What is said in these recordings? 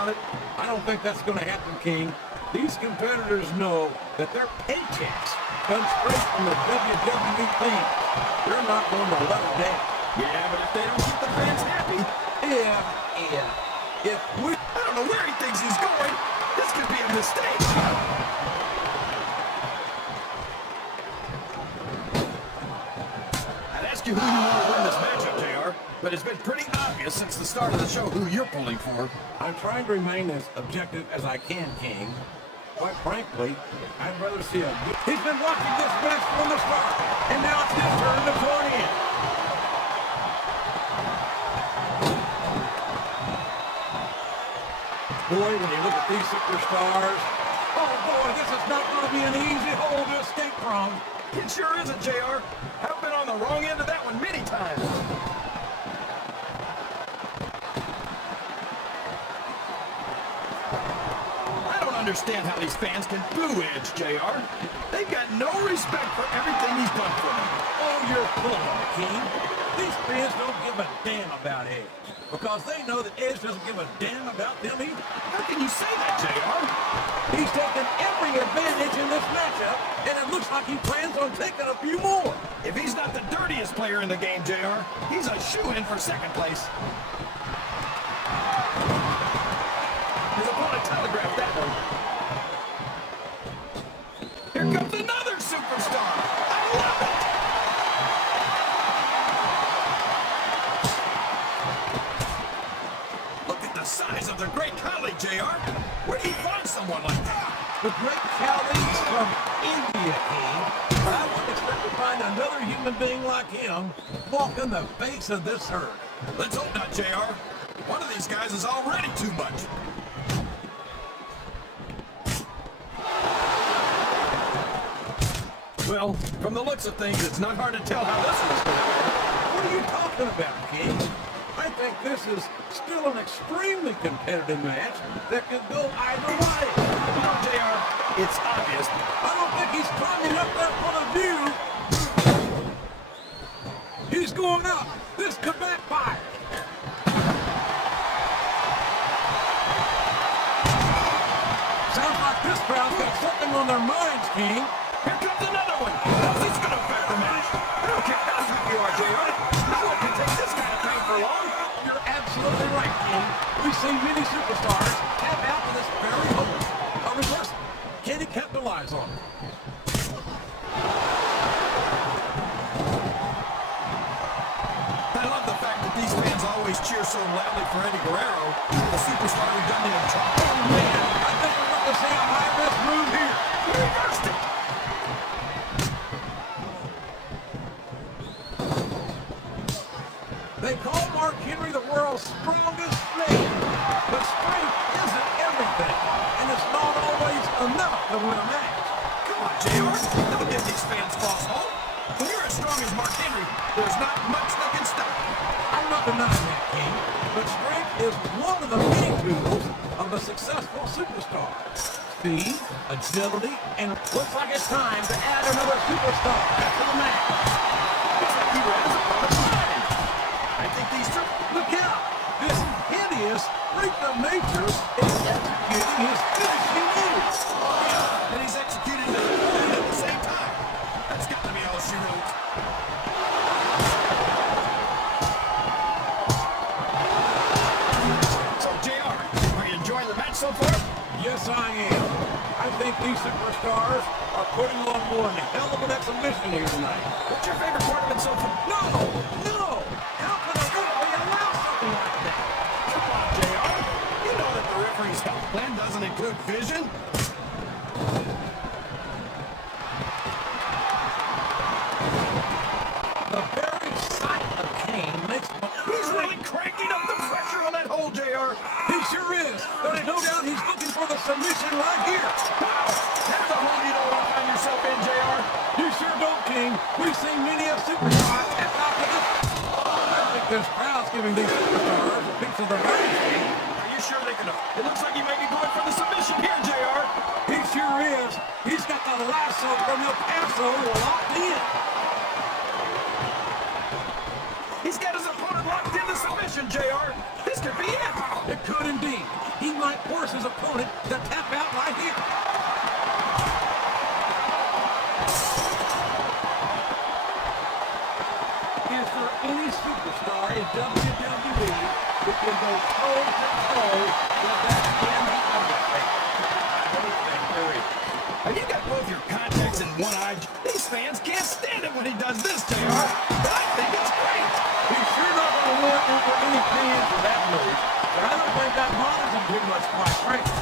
about it. I don't think that's going to happen, King. These competitors know that their paychecks come straight from the WWE fans. They're not going to let it down. Yeah, but if they don't keep the fans happy... If we... I don't know where he thinks he's going. This could be a mistake. I'd ask you who you want to win this matchup, JR, but it's been pretty obvious since the start of the show who you're pulling for. I'm trying to remain as objective as I can, King. Quite frankly, I'd rather see a... He's been watching this match from the start, and now it's his turn to join in. Boy, when you look at these superstars, oh boy, this is not going to be an easy hole to escape from. It sure isn't, JR. I've been on the wrong end of that one many times. I don't understand how these fans can boo Edge, JR. They've got no respect for everything he's done for them. Oh, you're full of it, King. These fans don't give a damn about Edge, because they know that Edge doesn't give a damn about them either. How can you say that, JR? He's taken every advantage in this matchup, and it looks like he plans on taking a few more. If he's not the dirtiest player in the game, JR, he's a shoo-in for second place. His opponent telegraphed that one. Here comes another superstar. I love it. Look at the size of the great Khali, JR. Where do you find someone like that? The great Khali's from India, King. I wouldn't expect to find another human being like him walking the face of this earth. Let's hope not, JR. One of these guys is already too much. Well, from the looks of things, it's not hard to tell how this one's going to go. What are you talking about, King? I think this is still an extremely competitive match that could go either way. No, JR, it's obvious. I don't think he's climbing up that point of view. He's going up. This could backfire. Sounds like this crowd's got something on their minds, King. Here comes another one. How's this going to affect the match? I don't care how sweet you are, JR. No one can take this kind of pain for long. You're absolutely right, King. We've seen many superstars tap out to this very moment. A reversal. Can he capitalize on it? I love the fact that these fans always cheer so loudly for Eddie Guerrero, the superstar who doesn't even try. Oh, man. I think we're about to see a high-risk move here. He reversed it. They call Mark Henry the world's strongest man, but strength isn't everything, and it's not always enough to win a match. Come on, JR. Don't give these fans false hope. When you're as strong as Mark Henry, there's not much that can stop you. I'm not denying that, King, but strength is one of the many tools of a successful superstar. Speed, agility, and looks like it's time to add another superstar to the match. Looks like he has a lot of time. I think these two... Look out! This hideous freak of nature is executing his finishing moves. And he's executing the plan at the same time. That's got to be all she wrote. So, JR, are you enjoying the match so far? Yes, I am. I think these superstars are putting on one hell of an exhibition here tonight. What's your favorite part of it so far? No! How can a referee allow something like that? Come on, JR. You know that the referee's health plan doesn't include vision. The very sight of Kane makes me... He's really cranking up the pressure on that hole, JR. He sure is. There's no doubt he's looking for the submission right here. Wow, that's a hole you don't want to find yourself in, JR. You sure don't, King. We've seen many a superstar tap out to this. I think this crowd's giving these superstars a piece of their mind, King. Are you sure they can... It looks like he may be going for the submission here, JR. He sure is. He's got the lasso from El Paso locked in. He's got his opponent locked into submission, JR. This could be it. It could indeed. he might force his opponent to tap out right here. Is there any superstar in WWE who can go toe-to-toe with that damn Undertaker? I don't think there is. Have you got both your contacts in one eye? These fans can't stand it when he does this, JR. But I think it's great. He's sure not going to win over any fans for that move, but I don't think that bothers him too much, quite frankly.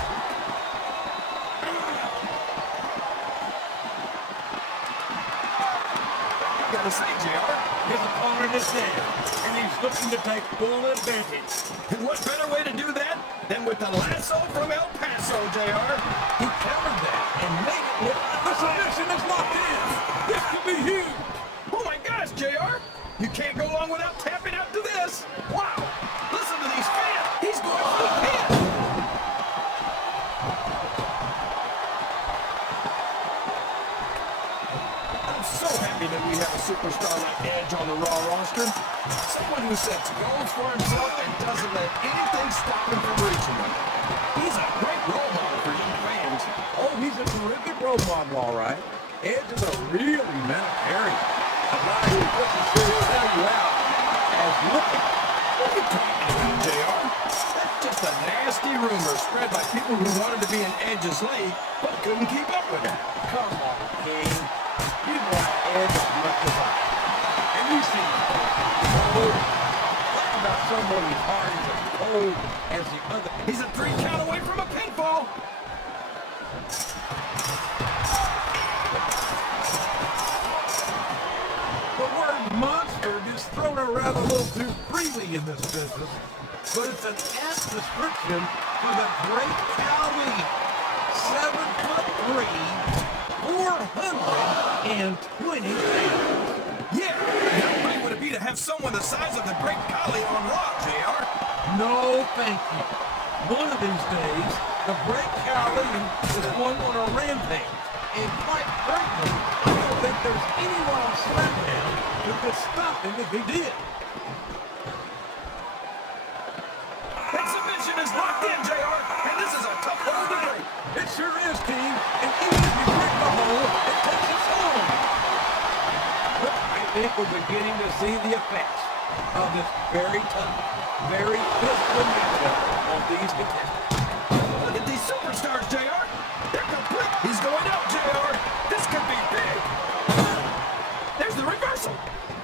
Gotta say, JR, His opponent is dead, and he's looking to take full advantage. and what better way to do that than with the lasso from El Paso, JR? He countered that and made it look like the submission is locked in. This could be huge. Oh my gosh, JR! You can't go long without tapping out to this! Wow! Listen to these fans! He's going for the pin! I'm so happy that we have a superstar like Edge on the Raw roster. Someone who sets goals for himself and doesn't let anything stop him from reaching them. He's a great role model for young fans. Oh, he's a terrific role model, all right. Edge is a real humanitarian. A guy who doesn't sell you out as looking. What are you talking about, JR? That's just a nasty rumor spread by people who wanted to be in Edge's league, but couldn't keep up with him. Come on, Kane. You want Edge as much as I. And you see him. Talk about someone whose heart is as cold as the other. He's a 3 count away from a pinfall. The word monster gets thrown around a little too freely in this business, but it's an apt description for the great Khali. 7'3", 420 pounds. Yeah, how great would it be to have someone the size of the great Khali on Raw, JR? No, thank you. One of these days, the great Khali is going on a rampage. And quite frankly, I don't think there's anyone on SmackDown who could stop him if he did. That submission is locked in, JR, and this is a tough hold to break. It sure is, team. And even if you break the hole, it takes us home. But I think we're beginning to see the effects of this very tough, very physical matchup on these contestants. Look at these superstars, JR. They're complete. He's going up, JR. This could be big. There's the reversal.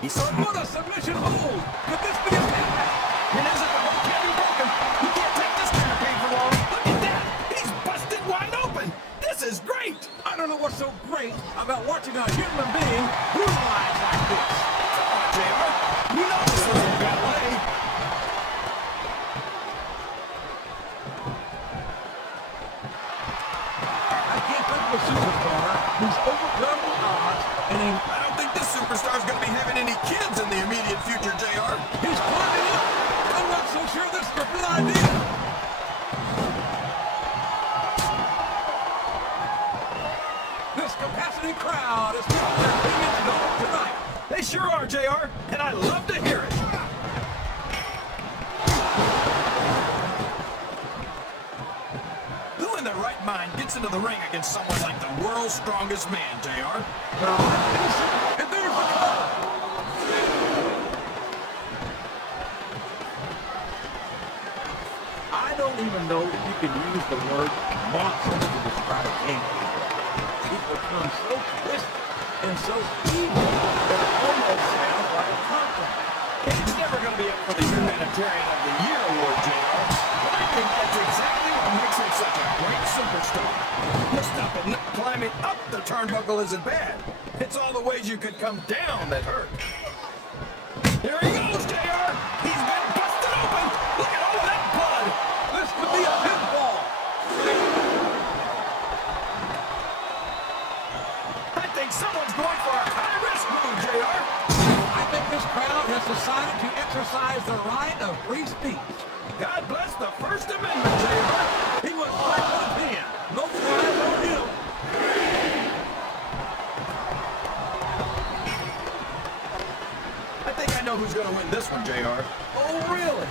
He saw it. What a submission hold! Could this be a comeback? And isn't the whole can't be broken? You can't take this kind of pain for long. Look at that. He's busted wide open. This is great. I don't know what's so great about watching a human being brutalized like this. Come on, JR. You know this isn't ballet. I can't think of a superstar who's overcome the odds and I don't think this superstar's going to be having any kids in the immediate future, JR. he's climbing up. I'm not so sure this is a good idea. This capacity crowd is putting their opinions on tonight. They sure are, JR, and I love to hear it. Who in their right mind gets into the ring against someone like the world's strongest man, JR? And there's the cover. I don't even know if you can use the word monster to describe Kane. He becomes so twisted and so evil that it almost sounds like a contract. He's never going to be up for the Humanitarian of the Year award, JR. But I think that's exactly what makes him such a great superstar. Just up and climbing up the turnbuckle isn't bad. It's all the ways you could come down that hurt. Here he goes, JR. He's been busted open. Look at all of that blood. This could be a pinfall. I think someone's going for a high-risk move, JR. I think this crowd has decided to exercise the right of free speech. God bless the First Amendment, JR. He was right for the pin. No prize on him. I think I know who's going to win this one, JR. Oh, really?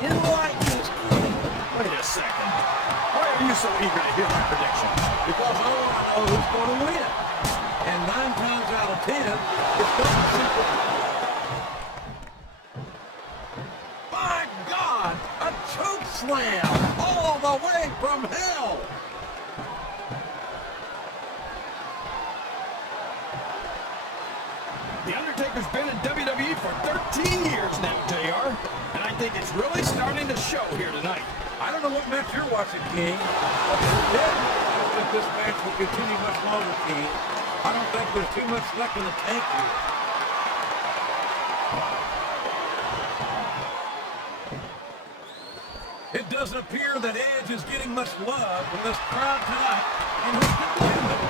Enlighten us, Khali. Wait a second. are you so eager to hear my predictions? Because I want to know who's going to win. And 9 times out of 10, it's going to simple. My God, a choke slam all the way from hell. The Undertaker's been in WWE for 13 years now, JR. And I think it's really starting to show here tonight. I don't know what match you're watching, King. But I don't think this match will continue much longer, King. I don't think there's too much left in the tank here. It doesn't appear that Edge is getting much love from this crowd tonight, and who can blame them?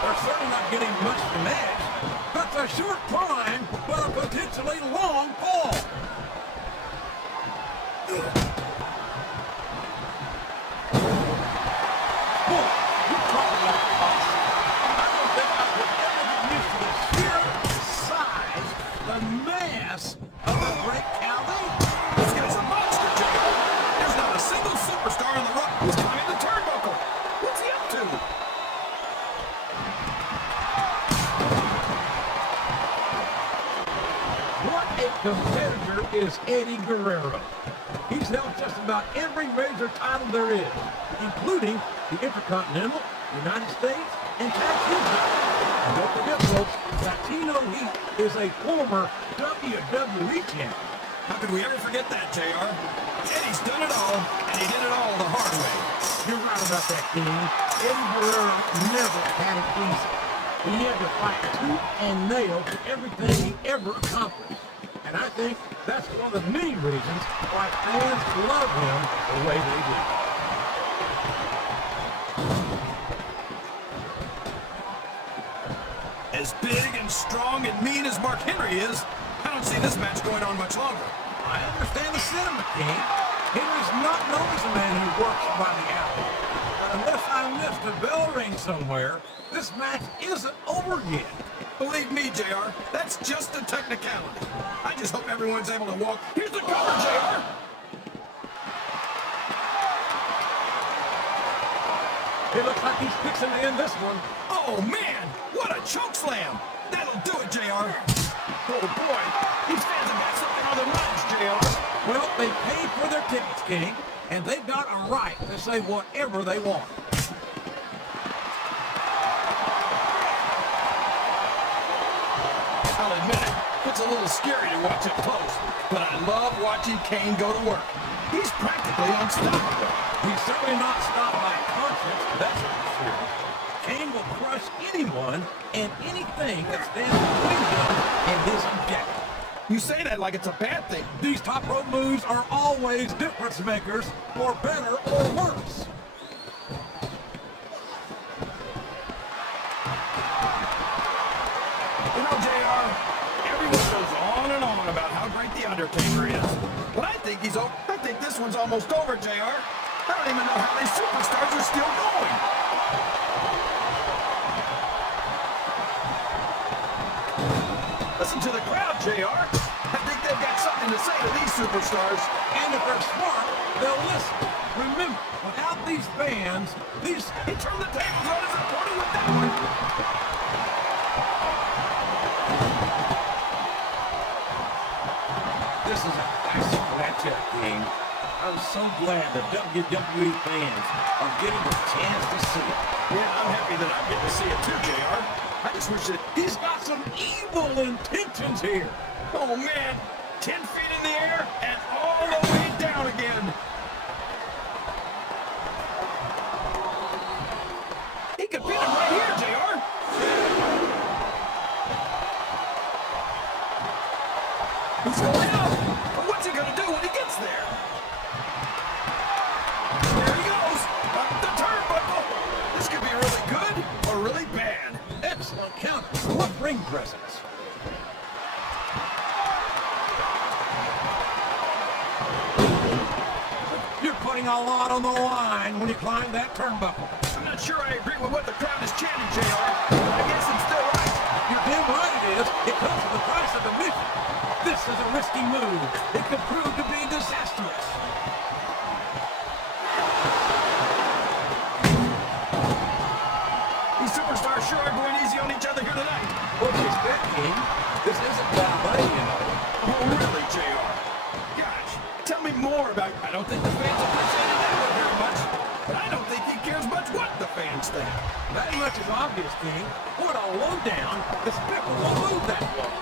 They're certainly not getting much from Edge. That's a short climb, but a potentially long fall. Boy, you're talking about cost. I don't think I could ever get used to the sheer size, the mass of the great Khali. This guy's a monster, JR. There's not a single superstar on the rock who's climbing the turnbuckle. What's he up to? What a competitor is Eddie Guerrero. He's held just about every major title there is, including the Intercontinental, United States, and Tag Team titles. And don't forget, folks, Latino Heat is a former WWE champion. How could we ever forget that, JR? Eddie's done it all, and he did it all the hard way. You're right about that, King. Eddie Guerrero never had it easy. He had to fight tooth and nail for everything he ever accomplished. And I think that's one of the many reasons why fans love him the way they do. As big and strong and mean as Mark Henry is, I don't see this match going on much longer. I understand the sentiment, King. Henry's not known as a man who works by the hour. But unless I missed a bell ring somewhere, this match isn't over yet. Believe me, JR, that's just a technicality. I just hope everyone's able to walk. Here's the cover, JR! It looks like he's fixing to end this one. Oh, man! What a choke slam! That'll do it, JR! Oh, boy! These fans have got something on their minds, JR! Well, they paid for their tickets, King, and they've got a right to say whatever they want. I'll admit it, it's a little scary to watch up close, but I love watching Kane go to work. He's practically unstoppable. He's certainly not stopped by conscience, that's for sure. Kane will crush anyone and anything that stands between him and his objective. You say that like it's a bad thing. These top rope moves are always difference makers, for better or worse. You know, JR, everyone goes on and on about how great the Undertaker is. But I think this one's almost over, JR. I don't even know how these superstars are still going. Listen to the crowd, JR. I think they've got something to say to these superstars. And if they're smart, they'll listen. Remember, without these fans, He turned the tables on his opponent with that one. This is a classic matchup, King. I'm so glad the WWE fans are getting the chance to see it. Yeah, I'm happy that I get to see it too, JR. I just wish that He's got some evil intentions here. Oh, man. 10 feet in the air and all the way down again. He could beat him right here, JR. He's going out. But what's he going to do when he gets there? There he goes. Up the turnbuckle. This could be really good or really bad. Excellent counter. What ring presence? You're putting a lot on the line when you climb that turnbuckle. I'm not sure I agree with what the crowd is chanting, JR. I guess I'm still right. You're damn right it is. It comes at the price of admission. This is a risky move. It could prove to be disastrous. tonight. What do you expect, King? This isn't ballet, you know. Oh, really, JR? Gosh, tell me more about... I don't think the fans appreciated that one very much, but I don't think he cares much what the fans think. That much is obvious, King. What a lowdown, despicable move that was.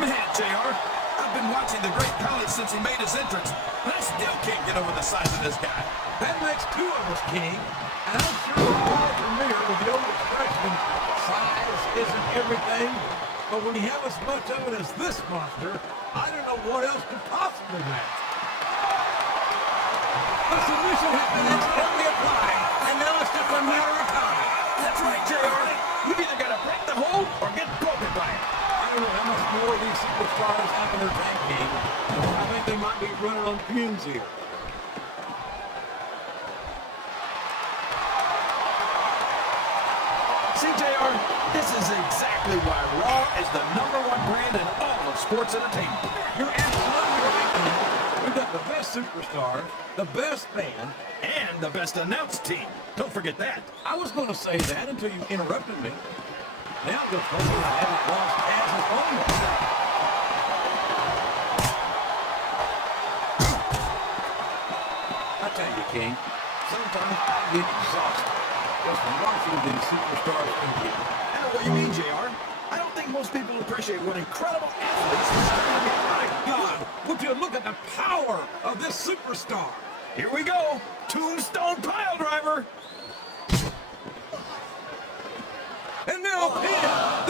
Man, JR, I've been watching the great Khali since he made his entrance, but I still can't get over the size of this guy. That makes two of us, King. And I'm sure we're all familiar with the old expression, size isn't everything. But when you have as much of it as this monster, I don't know what else could possibly match. The submission has been accidentally applied, and now it's just a matter of time. That's right, JR. You either gotta break the hold or get broken by it. I don't know how much more of these superstars have in their tank, King. I think they might be running on fumes here. See, JR, this is exactly why Raw is the #1 brand in all of sports entertainment. You're absolutely right, King. We've got the best superstars, the best band, And the best announced team. Don't forget that. I was going to say that until you interrupted me. Now the phone I haven't lost Taz's phone. I tell you, King, sometimes I get exhausted just watching these superstars compete. I know what you mean, JR. I don't think most people appreciate what incredible athletes this tournament is. My God, would you look at the power of this superstar? Here we go. Tombstone pile driver. And now, Pin,